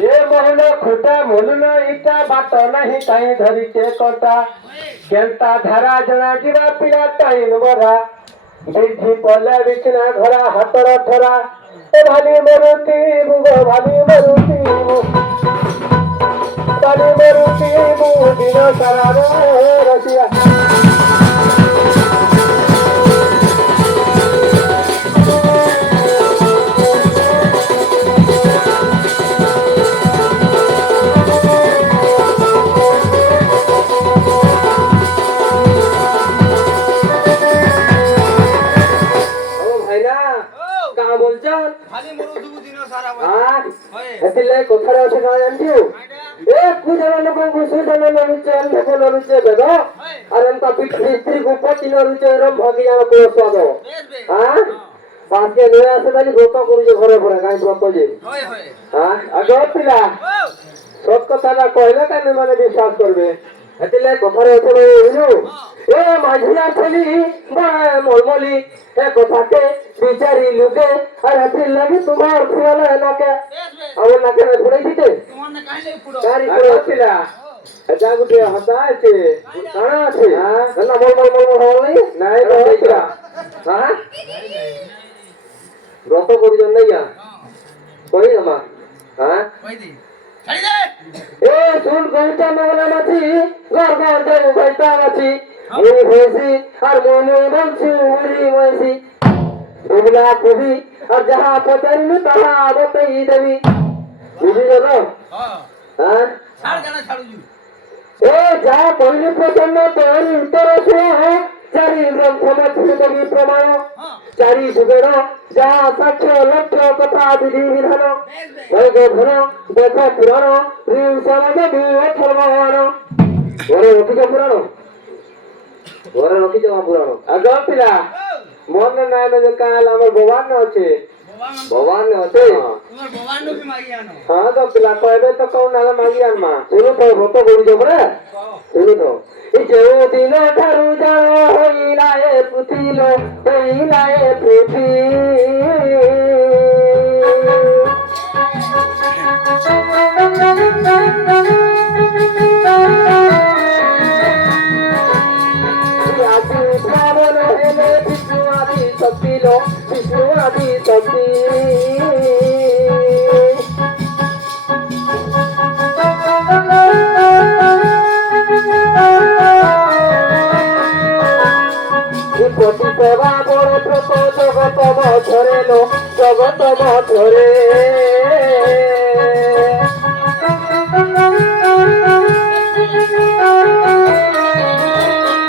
ଏ ମହଲ ଖୁଟା ମଲୁନ ଇଟା ବାଟ ନାହିଁ କାହିଁ ଧରିଛେ କଟା କେନ୍ତା ଧାରା ଜଣା ଯିବା ପିଲା ଟାଇମ୍ ବରା ବିଧି ପଲେ ବିଛଣା ଘରା ହାତର ଠରା ଏ ଭାଲି ମରୁତି ମୁଗ ଭାଲି ମରୁତି ଭାଲି ମରୁତି ମୁଁ ଦିନ ସାରା ରସିଆ কোথায় আছে না জানছো এ কুজনা লোকଙ୍କୁ সুজনা নরুচে লেখো নরুচে বেদ আর এমতা বিক্রি গোপতি নরুচে রম ভাগি যাবে কোন স্বাদ হ্যাঁ পাঁচকে নিয়ে আসে তালি ব্রত করুছে ঘরে ঘরে কাই ব্রত যে হ্যাঁ আগে পিলা সব কথাটা কইলে কেন মানে বিশ্বাস করবে এতিলে কোথায় আছে না বুঝলো এ মাঝিয়া ছেলি মলমলি এ কথাকে বিচারি লুকে আর হাতির লাগি তোমার ফুয়ালে নাকে আমার নাকে ফুড়াই দিতে তোমার না কাইলে ফুড়ো গাড়ি ফুড়াছিলা এটা গুটে হাতা আছে কানা আছে হ্যাঁ না বল বল বল বল নাই নাই কইছিলা হ্যাঁ ব্রত করিজন নাইয়া কই আমা হ্যাঁ কই দি ছাড়ি দে এ শুন কইতা মগলা মাছি ঘর ঘর দে কইতা মাছি মুই হইছি আর মুই বলছি মুই হইছি বুঝলা কবি আর যাহা পচারিনি তাহা বতাই দেবি বুঝিল তো হ্যাঁ ছাড় কেন ছাড়ুছি এ যা কইলি প্রসন্ন তোর উত্তর শুহ চারি ব্রহ্মমধ্যে দেবী প্রমাণ চারি যুগের যাহা সাক্ষ্য লক্ষ্য কথা বিধি বিধান বৈগোধন দেখ পুরাণ ঋষালদেবী অথর্বণ ঘরে রখিছ পুরাণ ঘরে রখিছ পুরাণ আগ পিলা মন নাই যে কাল আমার ভগবান আছে ভগবান আছে তোমার ভগবান কে মাগি আনো হ্যাঁ তো পিলা কইবে তো কোন নালে মাগি আনমা শুনো তো ব্রত করি যাব রে শুনো তো এই যে দিন ঠারু যাও হইলা এ পুথিলো হইলা এ পুথি বিষ্ণু আদি শক্তি প্রতি সেবা বড় প্রত জগত মধ্যরে জগত মধ্যরে